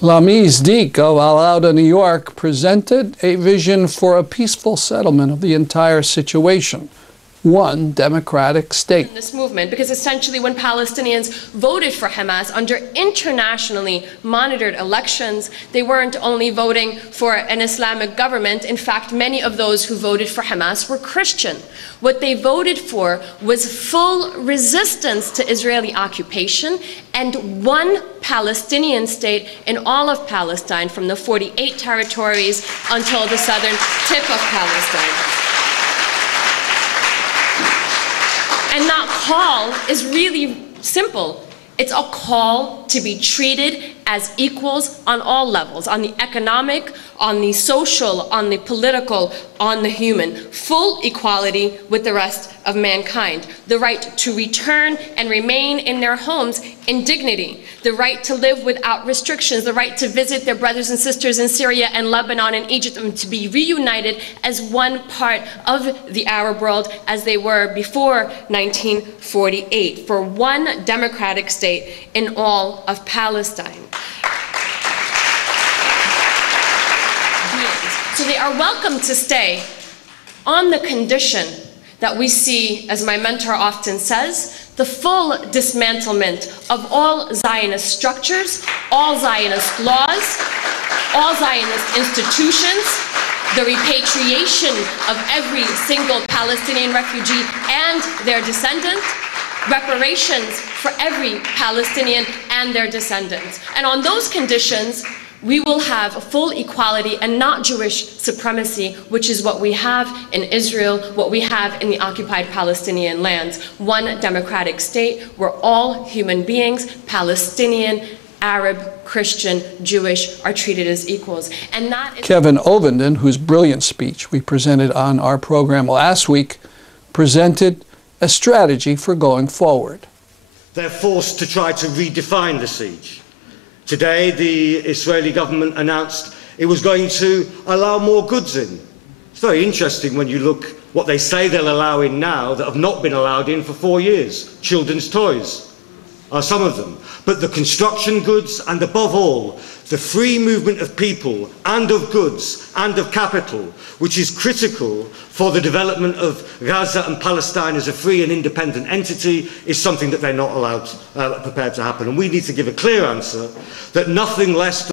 Lamis Deek of Al-Awda-NY presented a vision for a peaceful settlement of the entire situation. One democratic state. In this movement, because essentially when Palestinians voted for Hamas under internationally monitored elections, they weren't only voting for an Islamic government. In fact, many of those who voted for Hamas were Christian. What they voted for was full resistance to Israeli occupation and one Palestinian state in all of Palestine, from the 48 territories until the southern tip of Palestine. And that call is really simple. It's a call to be treated as equals on all levels, on the economic, on the social, on the political, on the human. Full equality with the rest of mankind. The right to return and remain in their homes in dignity. The right to live without restrictions. The right to visit their brothers and sisters in Syria and Lebanon and Egypt, and to be reunited as one part of the Arab world as they were before 1948. For one democratic state in all of Palestine. So they are welcome to stay on the condition that we see, as my mentor often says, the full dismantlement of all Zionist structures, all Zionist laws, all Zionist institutions, the repatriation of every single Palestinian refugee and their descendant, reparations for every Palestinian and their descendants. And on those conditions, we will have full equality and not Jewish supremacy, which is what we have in Israel, what we have in the occupied Palestinian lands. One democratic state where all human beings, Palestinian, Arab, Christian, Jewish, are treated as equals. And that is Kevin Ovenden, whose brilliant speech we presented on our program last week, presented a strategy for going forward. They're forced to try to redefine the siege. Today, the Israeli government announced it was going to allow more goods in. It's very interesting when you look what they say they'll allow in now that have not been allowed in for 4 years. Children's toys are some of them. But the construction goods, and above all, the free movement of people and of goods and of capital, which is critical for the development of Gaza and Palestine as a free and independent entity, is something that they're not allowed, prepared to happen. And we need to give a clear answer that nothing less